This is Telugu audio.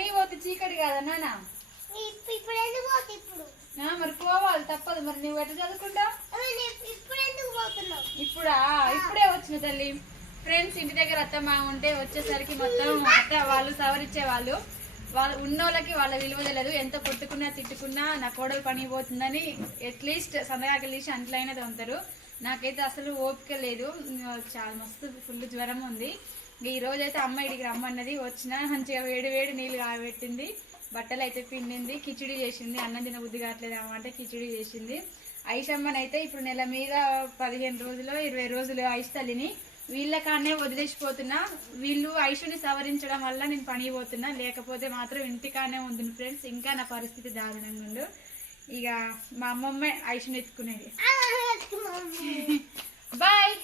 పని పోతే చీకటి కదా నాన్న. మరి పోవాలి తప్పదు. మరి నువ్వు ఎట్లా చదువుకుంటావు? ఇప్పుడా? ఇప్పుడే వచ్చిన తల్లి. ఫ్రెండ్స్ ఇంటి దగ్గర అత్తమ్మ ఉంటే వచ్చేసరికి మొత్తం అత్త వాళ్ళు సవరించే వాళ్ళు ఉన్నోళ్ళకి వాళ్ళ విలువ తెలియదు. ఎంత కొట్టుకున్నా తిట్టుకున్నా నా కోడలు పని పోతుందని అట్లీస్ట్ సందగాకి వెళ్ళి అంట్లయినా తోముతారు. నాకైతే అసలు ఓపిక లేదు. చాలా మస్తు ఫుల్ జ్వరం ఉంది. ఈ రోజు అయితే అమ్మ ఇడికి రమ్మన్నది. వచ్చిన మంచిగా వేడి వేడి నీళ్ళు కాబెట్టింది, బట్టలు అయితే పిండింది, కిచిడి చేసింది. అన్నం తిన బుద్ధి కావట్లేదు అంటే కిచిడి చేసింది. ఐషమ్మనైతే ఇప్పుడు నెల మీద 15 రోజులు 20 రోజులు ఐష్ తల్లిని వీళ్ళ కాడనే వదిలేసిపోతున్నా. వీళ్ళు ఐషుని సవరించడం వల్ల నేను పని పోతున్నా, లేకపోతే మాత్రం ఇంటికానే ఉంటుంది ఫ్రెండ్స్. ఇంకా నా పరిస్థితి దారుణంగా ఉండు. ఇక మా అమ్మమ్మ ఐషుని ఎత్తుకునేది. బాయ్.